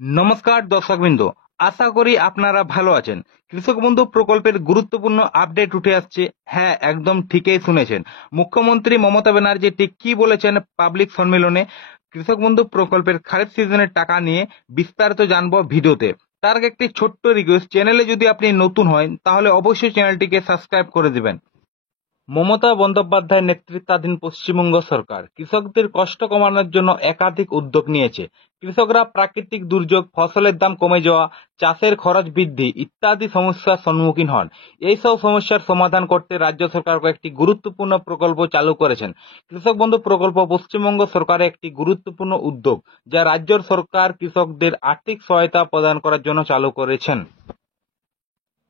নমস্কার দর্শকবৃন্দ, আশা করি আপনারা ভালো আছেন। কৃষক বন্ধু প্রকল্পের গুরুত্বপূর্ণ আপডেট উঠে আসছে। হ্যাঁ, একদম ঠিকই শুনেছেন। মুখ্যমন্ত্রী মমতা ব্যানার্জি ঠিক কি বলেছেন পাবলিক সম্মেলনে। কৃষক বন্ধু প্রকল্পের খারিফ সিজনের টাকা নিয়ে বিস্তারিত জানবো ভিডিওতে। তার আগে একটি ছোট্ট রিকোয়েস্ট, চ্যানেলে যদি আপনি নতুন হন তাহলে অবশ্যই চ্যানেলটিকে সাবস্ক্রাইব করে দিবেন। মমতা বন্দ্যোপাধ্যায়ের নেতৃত্বাধীন পশ্চিমবঙ্গ সরকার কৃষকদের কষ্ট কমানোর জন্য একাধিক উদ্যোগ নিয়েছে। কৃষকরা প্রাকৃতিক দুর্যোগ, ফসলের দাম কমে যাওয়া, চাষের খরচ বৃদ্ধি ইত্যাদি সমস্যার সম্মুখীন হন। এইসব সমস্যার সমাধান করতে রাজ্য সরকার কয়েকটি গুরুত্বপূর্ণ প্রকল্প চালু করেছেন। কৃষক বন্ধু প্রকল্প পশ্চিমবঙ্গ সরকারের একটি গুরুত্বপূর্ণ উদ্যোগ, যা রাজ্য সরকার কৃষকদের আর্থিক সহায়তা প্রদান করার জন্য চালু করেছেন।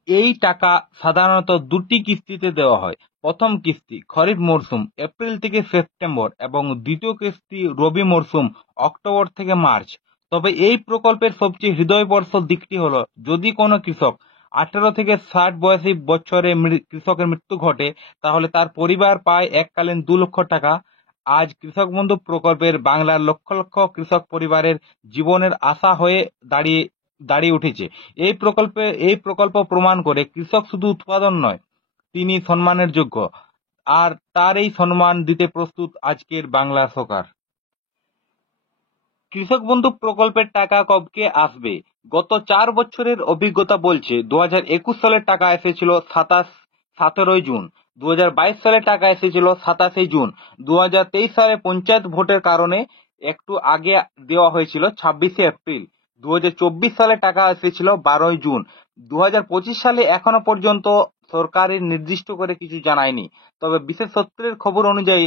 এই টাকা সাধারণত দুটি কিস্তিতে দেওয়া হয়। প্রথম কিস্তি খরিফ মরশুম এপ্রিল থেকে সেপ্টেম্বর এবং দ্বিতীয় কিস্তি রবি মরশুম অক্টোবর থেকে মার্চ। তবে এই প্রকল্পের সবচেয়ে হৃদয়স্পর্শী দিকটি হলো, যদি কোনো কৃষক 18 থেকে 60 বয়সী বছরে কৃষকের মৃত্যু ঘটে, তাহলে তার পরিবার পায় এককালীন 2 লক্ষ টাকা। আজ কৃষক বন্ধু প্রকল্পের বাংলার লক্ষ লক্ষ কৃষক পরিবারের জীবনের আশা হয়ে দাঁড়িয়ে উঠেছে। এই প্রকল্প প্রমাণ করে কৃষক শুধু উৎপাদন নয়, তিনি সম্মানের যোগ্য। আর তার এই সম্মান দিতে প্রস্তুত আজকের বাংলা সরকার। কৃষক বন্ধু প্রকল্পের টাকা কবে আসবে? গত 4 বছরের অভিজ্ঞতা বলছে 2021 সালে টাকা এসেছিল 17 জুন, 2022 সালে টাকা এসেছিল 27 জুন, 2023 সালে পঞ্চায়েত ভোটের কারণে একটু আগে দেওয়া হয়েছিল 26 এপ্রিল, 2024 সালে টাকা এসেছিল 12 জুন, 2025 সালে এখনো পর্যন্ত সরকারের নির্দিষ্ট করে কিছু জানায়নি। তবে বিশেষ সূত্রের খবর অনুযায়ী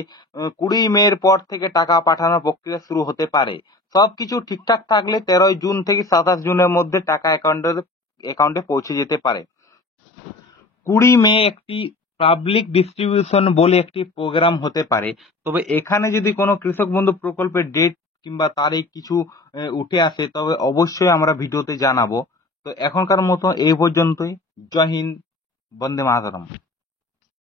20 মের পর থেকে টাকা পাঠানোর প্রক্রিয়া শুরু হতে পারে। সবকিছু ঠিকঠাক থাকলে 13 জুন থেকে 27 জুনের মধ্যে টাকা অ্যাকাউন্টে পৌঁছে যেতে পারে। 20 মে একটি পাবলিক ডিস্ট্রিবিউশন বলে একটি প্রোগ্রাম হতে পারে। তবে এখানে যদি কোনো কৃষক বন্ধু প্রকল্পের ডেট কিংবা তারিখ কিছু উঠে আসে, তবে অবশ্যই আমরা ভিডিওতে জানাবো। তো এখনকার মতো এই পর্যন্তই। জয় হিন্দ, বন্দে মাতরম।